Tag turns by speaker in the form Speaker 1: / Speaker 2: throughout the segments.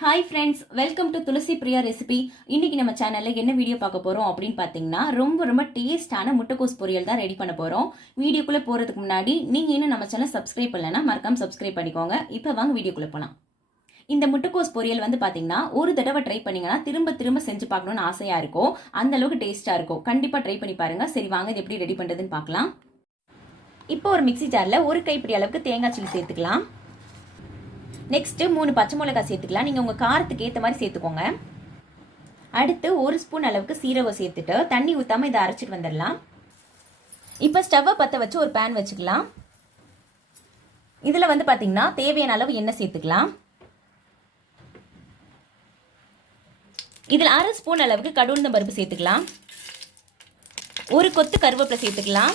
Speaker 1: Hi friends welcome to Thulasi Priya recipe இன்னைக்கு நம்ம சேனல்ல என்ன வீடியோ பார்க்க போறோம் அப்படின்னு பார்த்தீங்கன்னா ரொம்ப ரொம்ப டேஸ்டான முட்டைக்கோஸ் பொரியல் தான் ரெடி பண்ண போறோம். வீடியோக்குள்ள போறதுக்கு முன்னாடி நீங்க இன்னும் நம்ம சேனல் சப்ஸ்கிரைப் பண்ணலன்னா மறக்காம சப்ஸ்கிரைப் பண்ணிக்கோங்க. இப்போ வாங்க வீடியோக்குள்ள போலாம். இந்த முட்டைக்கோஸ் பொரியல் வந்து பாத்தீங்கன்னா ஒரு தடவை ட்ரை பண்ணீங்கன்னா திரும்ப திரும்ப செஞ்சு பார்க்கணும்னு ஆசையா இருக்கும் அந்த அளவுக்கு டேஸ்டா இருக்கும் கண்டிப்பா ட்ரை பண்ணி பாருங்க. சரி வாங்க இது எப்படி ரெடி பண்றதுன்னு பார்க்கலாம் இப்போ ஒரு மிக்ஸி ஜாரில் ஒரு கைப்பிடி அளவுக்கு தேங்காய் சில்லி சேர்த்துக்கலாம். நெக்ஸ்ட்டு மூணு பச்சை மிளகாய் சேர்த்துக்கலாம். நீங்கள் உங்கள் காரத்துக்கு ஏற்ற மாதிரி சேர்த்துக்கோங்க. அடுத்து ஒரு ஸ்பூன் அளவுக்கு சீரகம் சேர்த்துட்டு தண்ணி ஊற்றாமல் இதை அரைச்சிட்டு வந்துடலாம். இப்போ ஸ்டவ்வை பற்ற வச்சு ஒரு பேன் வச்சுக்கலாம். இதில் வந்து பார்த்தீங்கன்னா தேவையான அளவு எண்ணெய் சேர்த்துக்கலாம். இதில் அரை ஸ்பூன் அளவுக்கு கடுந்த பருப்பு சேர்த்துக்கலாம். ஒரு கொத்து கருவேப்பிலை சேர்த்துக்கலாம்.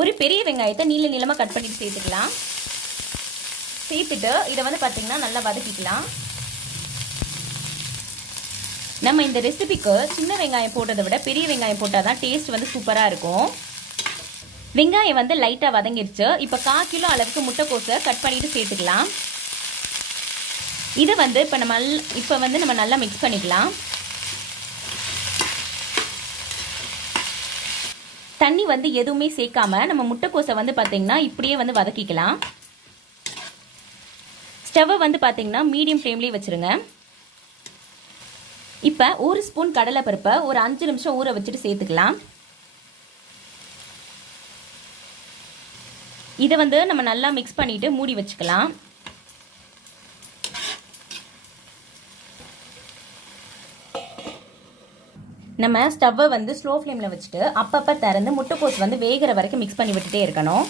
Speaker 1: ஒரு பெரிய வெங்காயத்தை நீள நீளமாக கட் பண்ணிட்டு சேர்த்துக்கலாம். சேர்த்துட்டு இதை வந்து பார்த்தீங்கன்னா நல்லா வதக்கிக்கலாம். நம்ம இந்த ரெசிபிக்கு சின்ன வெங்காயம் போட்டதை விட பெரிய வெங்காயம் போட்டால் தான் டேஸ்ட் வந்து சூப்பராக இருக்கும். வெங்காயம் வந்து லைட்டாக வதங்கிடுச்சு இப்போ கால் கிலோ அளவுக்கு முட்டைக்கோஸை கட் பண்ணிட்டு சேர்த்துக்கலாம். இதை வந்து இப்போ நம்ம இப்போ வந்து நம்ம நல்லா மிக்ஸ் பண்ணிக்கலாம். தண்ணி வந்து எதுவுமே சேர்க்காம நம்ம முட்டைக்கோஸை வந்து பார்த்தீங்கன்னா இப்படியே வந்து வதக்கிக்கலாம். ஸ்டவ்வை வந்து பார்த்தீங்கன்னா மீடியம் ஃப்ளேம்லேயே வச்சுருங்க. இப்போ ஒரு ஸ்பூன் கடலை பருப்பை ஒரு அஞ்சு நிமிஷம் ஊற வச்சுட்டு சேர்த்துக்கலாம். இதை வந்து நம்ம நல்லா மிக்ஸ் பண்ணிட்டு மூடி வச்சுக்கலாம். நம்ம ஸ்டவ்வை வந்து ஸ்லோ ஃப்ளேமில் வச்சுட்டு அப்பப்போ திறந்து முட்டைக்கோஸ் வந்து வேகிற வரைக்கும் மிக்ஸ் பண்ணி விட்டுட்டே இருக்கணும்.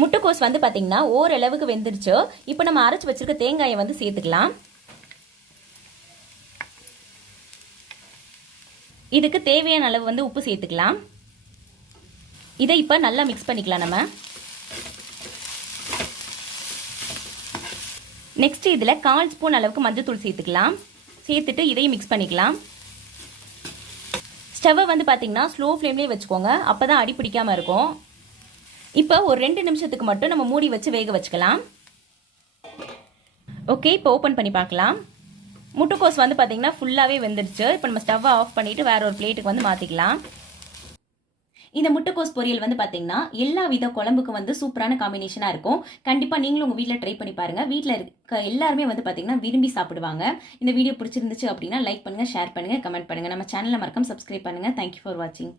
Speaker 1: முட்டைக்கோஸ் வந்து பார்த்தீங்கன்னா ஓரளவுக்கு வெந்துருச்சோ. இப்போ நம்ம அரைச்சி வச்சிருக்க தேங்காயை வந்து சேர்த்துக்கலாம். இதுக்கு தேவையான அளவு வந்து உப்பு சேர்த்துக்கலாம். இதை இப்போ நல்லா மிக்ஸ் பண்ணிக்கலாம் நம்ம. நெக்ஸ்ட் இதில் கால் ஸ்பூன் அளவுக்கு மஞ்சத்தூள் சேர்த்துக்கலாம். சேர்த்துட்டு இதையும் மிக்ஸ் பண்ணிக்கலாம். ஸ்டவ்வை வந்து பார்த்தீங்கன்னா ஸ்லோ ஃப்ளேம்லேயே வச்சுக்கோங்க. அப்போ தான் அடி பிடிக்காமல் இருக்கும். இப்போ ஒரு ரெண்டு நிமிஷத்துக்கு மட்டும் நம்ம மூடி வச்சு வேக வச்சுக்கலாம். ஓகே இப்போ ஓப்பன் பண்ணி பார்க்கலாம். முட்டைக்கோஸ் வந்து பார்த்தீங்கன்னா ஃபுல்லாகவே வெந்துடுச்சு இப்போ நம்ம ஸ்டவ்வை ஆஃப் பண்ணிவிட்டு வேற ஒரு பிளேட்டுக்கு வந்து மாற்றிக்கலாம் இந்த முட்டைக்கோஸ் பொரியல் வந்து பார்த்தீங்கன்னா எல்லா வித குழம்புக்கும் வந்து சூப்பரான காம்பினேஷனாக இருக்கும். கண்டிப்பாக நீங்களும் உங்கள் வீட்டில் ட்ரை பண்ணி பாருங்கள் வீட்டில் இருக்க எல்லாருமே வந்து பார்த்தீங்கன்னா விரும்பி சாப்பிடுவாங்க. இந்த வீடியோ பிடிச்சிருந்துச்சு அப்படின்னா லைக் பண்ணுங்கள் ஷேர் பண்ணுங்கள் கமெண்ட் பண்ணுங்கள் நம்ம சேனலில் மறக்காம சப்ஸ்கிரைப் பண்ணுங்கள் தேங்க்யூ ஃபார் வாட்சிங்